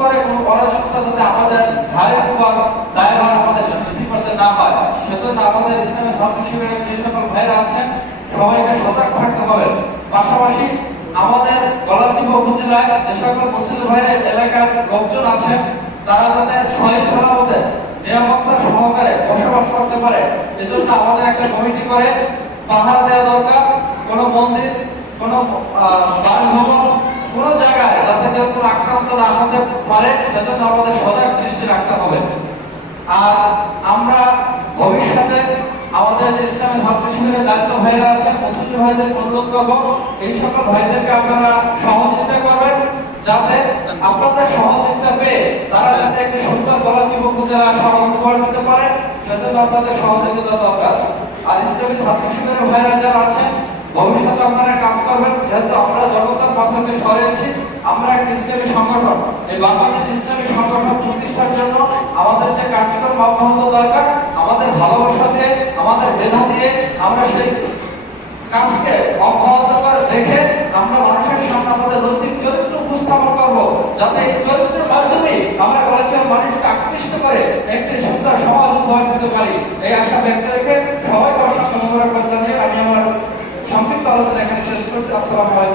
করে কোনো অরাজকতা যাতে আমাদের ঘাড়ের উপর দায়ভার আমাদের সৃষ্টি করতে না হয় সেজন্য আমাদের ইসলামের শিবিরের যে সকল ভাইরা আছেন, সবাইকে সজাগ থাকতে হবে। পাশাপাশি আমাদের গলাচিপা উপজেলায় যে সকল মসজিদ ভাইয়ের এলাকার লোকজন আছেন, তারা যাতে সহি সালামতে, নিরাপত্তা সহকারে বসবাস করতে পারে, এজন্য আমাদের একটা কমিটি করে পাহাড় দেওয়া দরকার। কোনো মন্দির, কোনো বাসভবন কোনো জায়গায় যাতে কেউ কোনো আক্রান্ত না হতে পারে, সেজন্য আমাদের সজাগ দৃষ্টি রাখতে হবে। আর আমরা ভবিষ্যতে আমাদের যে ইসলামী ছাত্র দায়িত্ব ভাইরা আছে মুসলিম ভাইদের অনুরোধ করব এই সকল ভাইদেরকে আপনারা সহযোগিতা করবেন, যাতে আপনাদের সহযোগিতা পেয়ে তারা যাতে একটি সুন্দর গলাচিপ উপজেলা শহর উপহার দিতে পারে, সেজন্য আপনাদের সহযোগিতা দরকার। আর ইসলামী ছাত্র শিবিরের ভাইরা যারা আছেন ভবিষ্যতে আপনারা কাজ করবেন যেহেতু আমরা জগতের পাথরকে সরিয়েছি আমরা একটা ইসলামী সংগঠন। এই বাংলাদেশ ইসলামী সংগঠন প্রতিষ্ঠার জন্য আমাদের যে কার্যক্রম অব্যাহত দরকার, আমাদের ভালোবাসা দিয়ে, আমাদের মেধা দিয়ে আমরা সেই কাজকে অব্যাহত করে রেখে আমরা মানুষের সামনে আমাদের নৈতিক চরিত্র উপস্থাপন করব। যাতে এই চরিত্রের মাধ্যমে আমরা কলেজের মানুষকে আকৃষ্ট করে একটি সুন্দর সমাজ উপহার দিতে পারি। এই আশা ব্যক্ত রেখে সবাইকে অসংখ্য ধন্যবাদ জানিয়ে আমি আমার সংক্ষিপ্ত আলোচনা এখানে শেষ করছি। আসসালামু আলাইকুম।